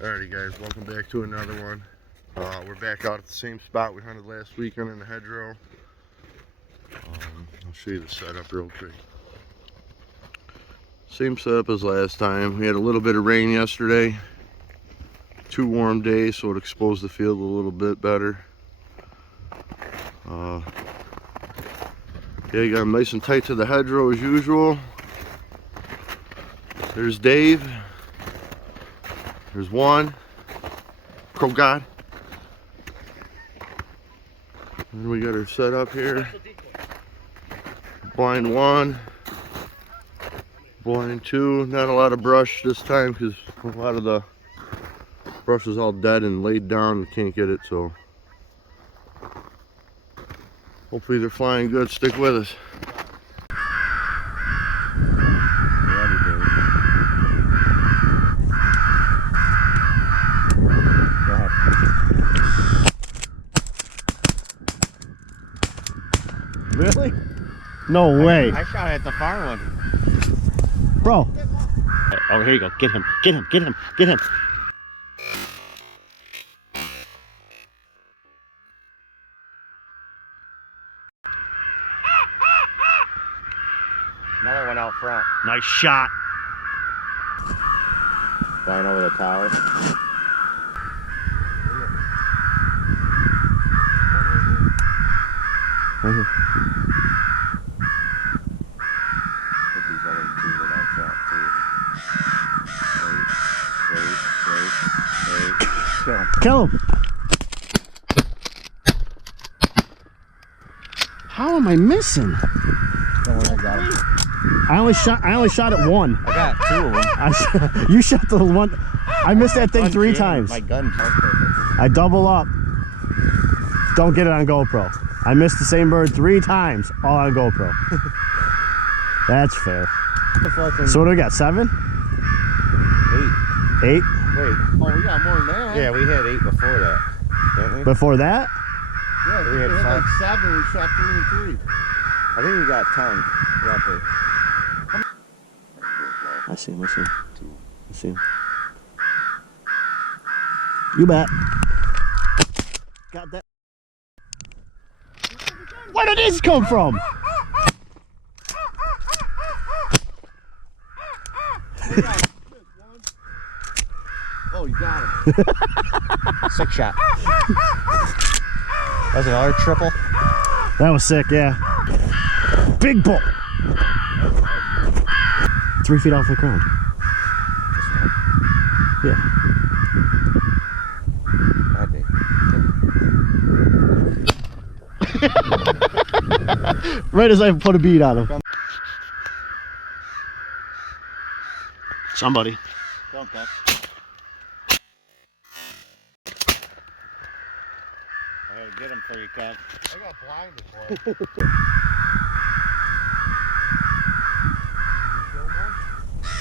Alrighty guys, welcome back to another one. We're back out at the same spot we hunted last weekend in the hedgerow. I'll show you the setup real quick. Same setup as last time. We had a little bit of rain yesterday. 2 warm days, so it exposed the field a little bit better. Yeah, you got them nice and tight to the hedgerow as usual. There's Dave. There's one. Crow God. And we got her set up here. Blind 1. Blind 2. Not a lot of brush this time because a lot of the brush is all dead and laid down. We can't get it, so hopefully they're flying good. Stick with us. Really? No way. I shot at the far one. Bro. Oh, here you go. Get him. Get him. Get him. Get him. Another one out front. Nice shot. Flying over the tower. Right here. Put these other 2 right out front too. Wait. Kill him. How am I missing? Don't worry, I got him. I only shot at 1. I got 2 of them. You shot the one. I missed that thing 3 times. My gun's perfect. I double up. Don't get it on GoPro. I missed the same bird 3 times, all on GoPro. That's fair. So what do we got? 7? 8. 8? Wait. Oh, we got more than that. Yeah, we had 8 before that, didn't we? Before that? Yeah, we had like 7. We shot 3 and 3. I think we got 10, roughly. I see him. I see him. You bet. Got that. Where did this come from? Oh, you got him. 6 shot. That was another triple. That was sick, yeah. Big bull. 3 feet off the ground. Yeah. Right as I put a bead on him. Somebody. Don't touch. I had to get him for you, Ken. I got blinded, boy.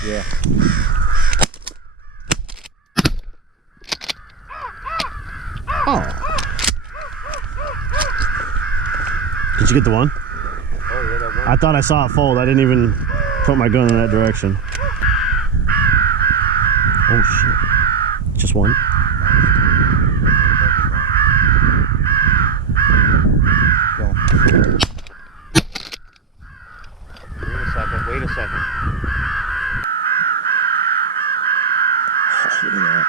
Yeah. Oh. Did you get the one? Oh, yeah, that one. I thought I saw it fold. I didn't even put my gun in that direction. Oh shit. Just one? Wait a second. Oh, look at that.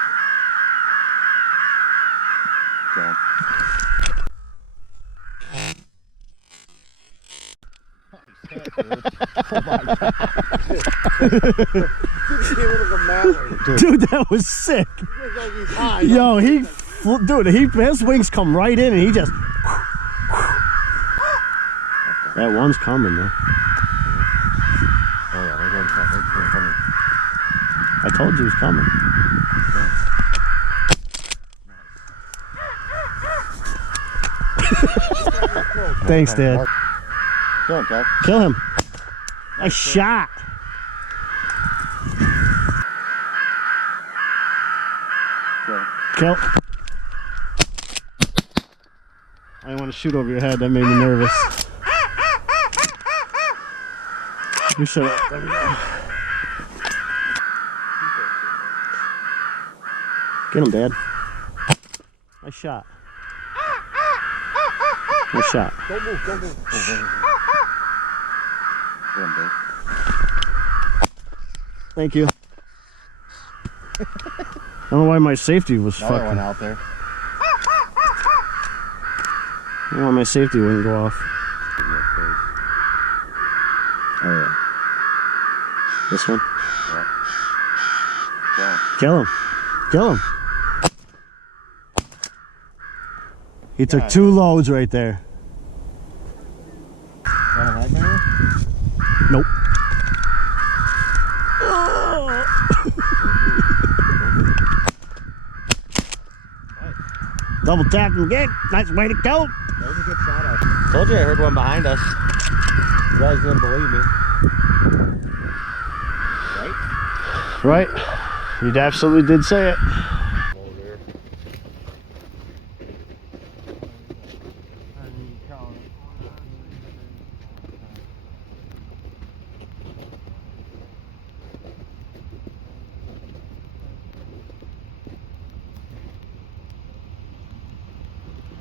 Dude, that was sick. Yo, dude, his wings come right in and he just. That one's coming, though. Oh yeah, they're coming. I told you he was coming. Thanks, Dad. Kill him, Ken. Kill him. A shot. Kill. I didn't want to shoot over your head. That made me nervous. You shut up. There we go. Get him, Dad. Nice shot. Nice shot. Don't move, don't move. Get him, Dave. Thank you. I don't know why my safety was Another one fucking. out there. I don't know why my safety wouldn't go off. Oh yeah. This one? Yeah. Kill him. Kill him. He took 2 loads right there. Want a hide barrier? Nope. Double tap him again. Nice way to go. That was a good shot. I told you I heard one behind us. You guys didn't believe me. Right. You absolutely did say it.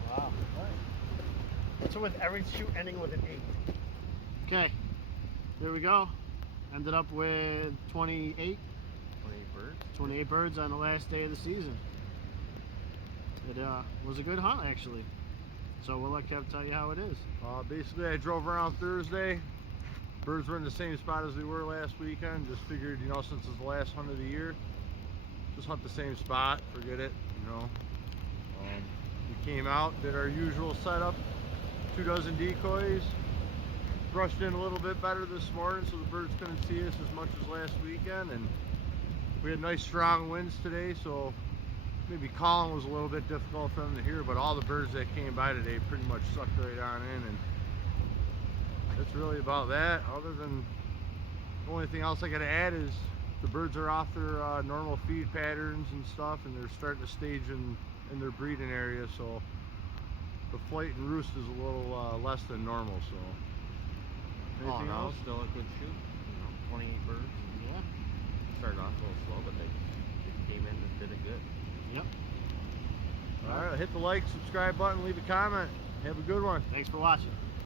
Wow. So with every shoot ending with an 8. Okay. There we go. Ended up with 28. 28 birds on the last day of the season. It was a good hunt, actually. So we'll let Kev tell you how it is. Basically, I drove around Thursday. Birds were in the same spot as we were last weekend. Just figured, you know, since it's the last hunt of the year, just hunt the same spot. Forget it, you know. We came out, did our usual setup, 2 dozen decoys. Brushed in a little bit better this morning, so the birds couldn't see us as much as last weekend. And we had nice strong winds today, so maybe calling was a little bit difficult for them to hear, but all the birds that came by today pretty much sucked right on in, and that's really about that. Other than the only thing else I gotta add is the birds are off their normal feed patterns and stuff, and they're starting to stage in their breeding area, so the flight and roost is a little less than normal. So anything else? Still a good shoot. You know, 28 birds. Yeah. Started off a little slow, but they came in and did it good. Yep. All right, hit the like, subscribe button, leave a comment. Have a good one. Thanks for watching.